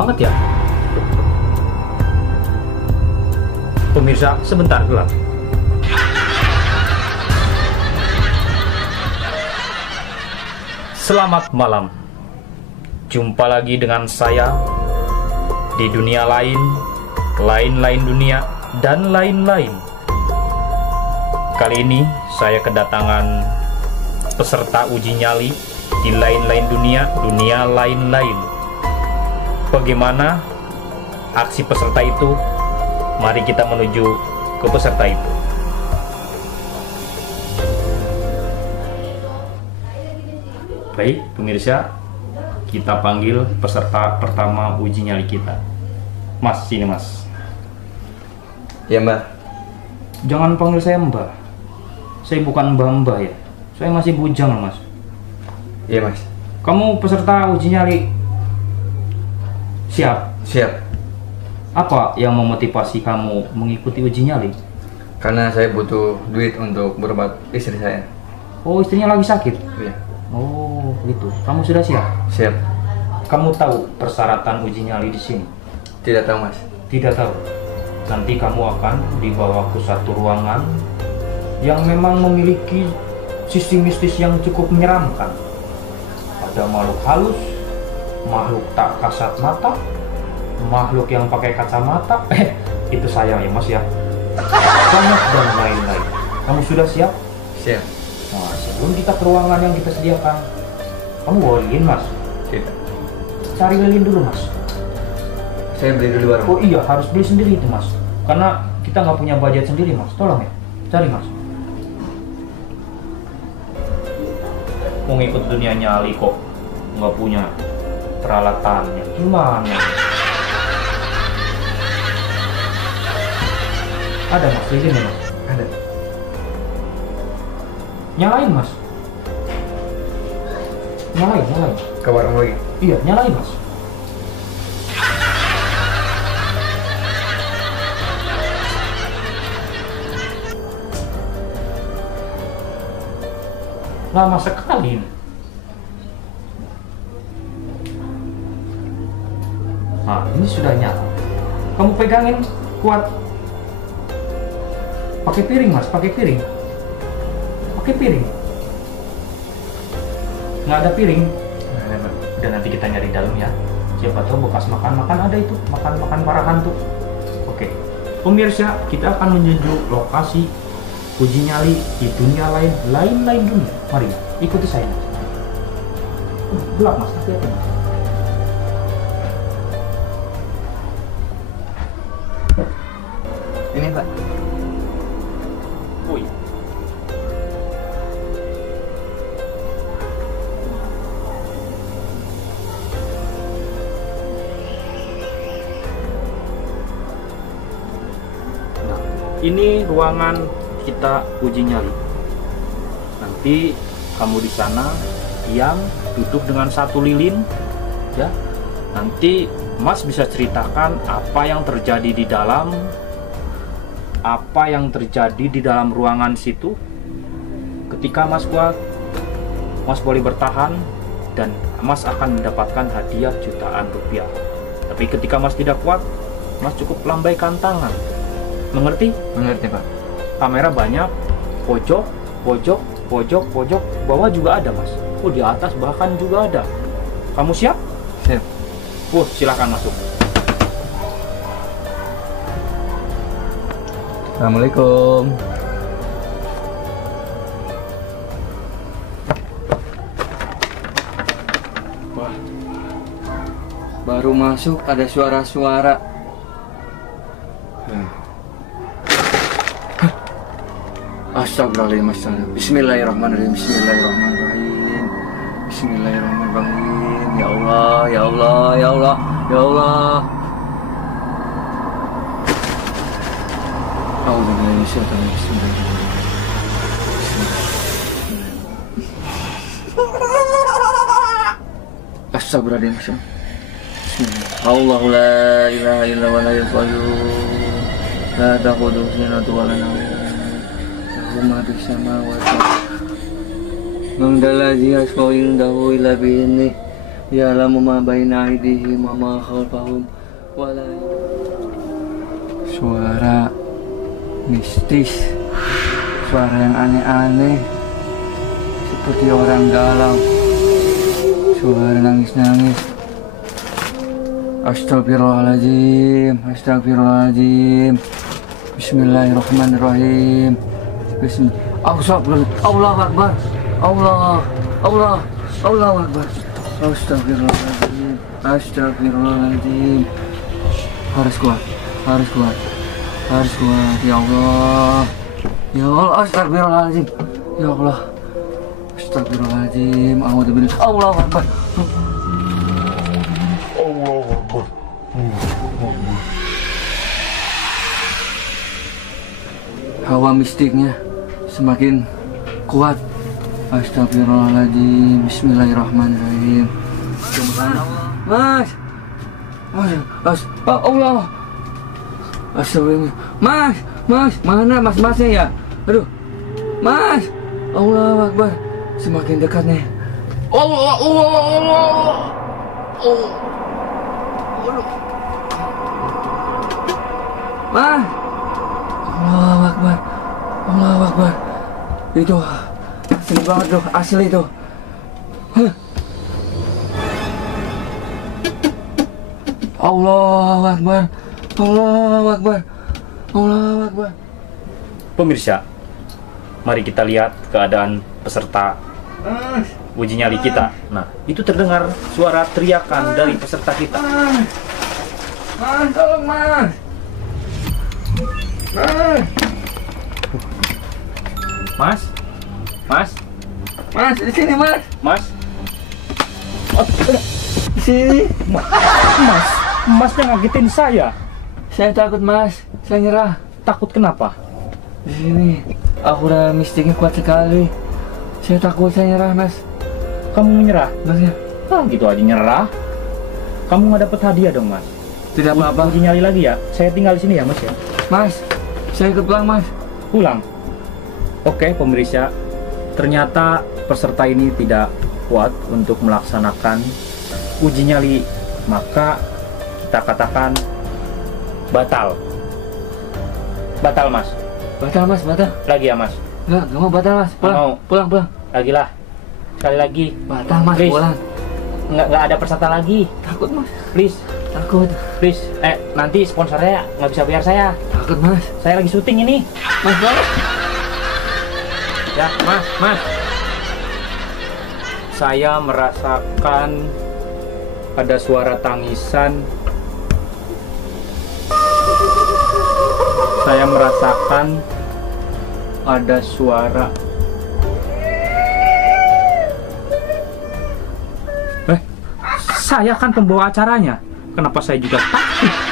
banget ya. Pemirsa, sebentar gelap. Selamat malam. Jumpa lagi dengan saya di dunia lain, lain-lain dunia, dan lain-lain. Kali ini saya kedatangan peserta uji nyali di lain-lain dunia, dunia lain-lain. Bagaimana aksi peserta itu? Mari kita menuju ke peserta itu. Baik, pemirsa, kita panggil peserta pertama uji nyali kita. Mas, sini mas. Ya mbak. Jangan panggil saya mbak. Saya bukan mbak ya. Saya masih bujang mas. Iya mas. Kamu peserta uji nyali. Siap? Siap. Apa yang memotivasi kamu mengikuti uji nyali? Karena saya butuh duit untuk berobat istri saya. Oh, istrinya lagi sakit? Iya. Oh, gitu. Kamu sudah siap? Siap. Kamu tahu persyaratan uji nyali di sini? Tidak tahu mas. Tidak tahu. Nanti kamu akan dibawa ke satu ruangan yang memang memiliki sisi mistis yang cukup menyeramkan. Ada makhluk halus, makhluk tak kasat mata, makhluk yang pakai kacamata. Itu saya ya mas ya. Banyak dan lain-lain. Kamu sudah siap? Siap. Nah, sebelum kita ke ruangan yang kita sediakan, kamu bawa lilin mas? Tidak. Cari lilin dulu mas. Saya beli dulu baru. Oh iya, harus beli sendiri itu mas. Karena kita nggak punya budget sendiri mas. Tolong ya, cari mas. Mau ngikut dunia nyali kok nggak punya peralatannya, gimana? Ada mas, lilin ya mas? Ada. Nyalain mas. Nyalain. Ke warung lagi. Iya, nyalain mas. Lama sekali. Nah, ini sudah nyala. Kamu pegangin kuat. Pakai piring mas, pakai piring. Pakai piring. Nggak ada piring. Udah, nanti kita nyari dalam ya. Siapa tahu bekas makan ada itu, makan para hantu. Oke, pemirsa, kita akan menuju lokasi uji nyali di dunia lain dunia. Mari ikuti saya. Gelap mas, hati-hati mas. Ini pak. Woi. Nah, ini ruangan kita uji nyali. Nanti kamu di sana diam, duduk dengan satu lilin, ya. Nanti Mas bisa ceritakan apa yang terjadi di dalam, apa yang terjadi di dalam ruangan situ. Ketika Mas kuat, Mas boleh bertahan dan Mas akan mendapatkan hadiah jutaan rupiah. Tapi ketika Mas tidak kuat, Mas cukup lambaikan tangan. Mengerti? Mengerti pak. Kamera banyak, pojok, bawah juga ada mas. Oh, di atas bahkan juga ada. Kamu siap? Siap. Silakan masuk. Assalamualaikum. Wah, baru masuk ada suara-suara. Astagfirullahaladzim. Bismillahirrahmanirrahim. Bismillahirrahmanirrahim. Ya Allah, ya Allah, ya Allah, ya Allah. A'udzubillahi minasyaitonir rajim. Astagfirullahaladzim. Allahu la ilaha illa wa la qayyum. La ta'khudhuhu sinatun wa la nawm. Ma fis samawati. Man dzalladzi yashfa'u indahu illa bi'idznihi. Ya'lamu ma baina aydihim wa ma khalfahum wa la. Suara mistis, suara yang aneh-aneh, seperti orang galau, suara nangis-nangis. Astagfirullahaladzim, astagfirullahaladzim. Bismillahirrahmanirrahim. Allahu Akbar, Allahu Akbar. Astagfirullahaladzim, astagfirullahaladzim. Harus kuat, harus kuat, harus kuat. Ya Allah, ya Allah, astagfirullahaladzim. Ya Allah, astagfirullahaladzim. A'udzubillah. Allahu Akbar. Hawa mistiknya semakin kuat. Astagfirullahaladzim. Bismillahirrahmanirrahim. Mas, Allah. Astagfirullah. Mas, mana masnya ya? Aduh, Mas. Allahu Akbar. Semakin dekat nih. Allah. Mas. Allahu Akbar. Allahu Akbar. Itu asli banget tuh, asli tuh. Allahu Akbar. Allahu Akbar. Allahu Akbar. Pemirsa, mari kita lihat keadaan peserta uji nyali kita. Nah, itu terdengar suara teriakan dari peserta kita. Mas, tolong Mas. Mas, di sini Mas. Di sini. Masnya ngagetin saya. Saya takut Mas, saya nyerah. Takut kenapa? Di sini, aku udah mistiknya kuat sekali. Saya takut, saya nyerah Mas. Kamu menyerah? Mas ya. Gitu aja nyerah. Kamu nggak dapet hadiah dong Mas. Tidak apa-apa. Uji nyali lagi ya. Saya tinggal di sini ya Mas ya. Mas, saya ikut pulang Mas. Pulang. Oke pemirsa, ternyata peserta ini tidak kuat untuk melaksanakan uji nyali, maka kita katakan batal. Batal Mas. Batal Mas, batal. Lagi ya Mas. Enggak mau batal Mas. Pulang, Mau. pulang. Lagi lah. Sekali lagi. Batal Mas, Please. pulang. Nggak ada peserta lagi. Takut Mas. Please, Takut. please. Nanti sponsornya nggak bisa bayar saya. Takut Mas. Saya lagi syuting ini. Mas, tolong. Ya, Mas. Saya merasakan ada suara tangisan. Saya merasakan ada suara. Saya kan pembawa acaranya. Kenapa saya juga takut?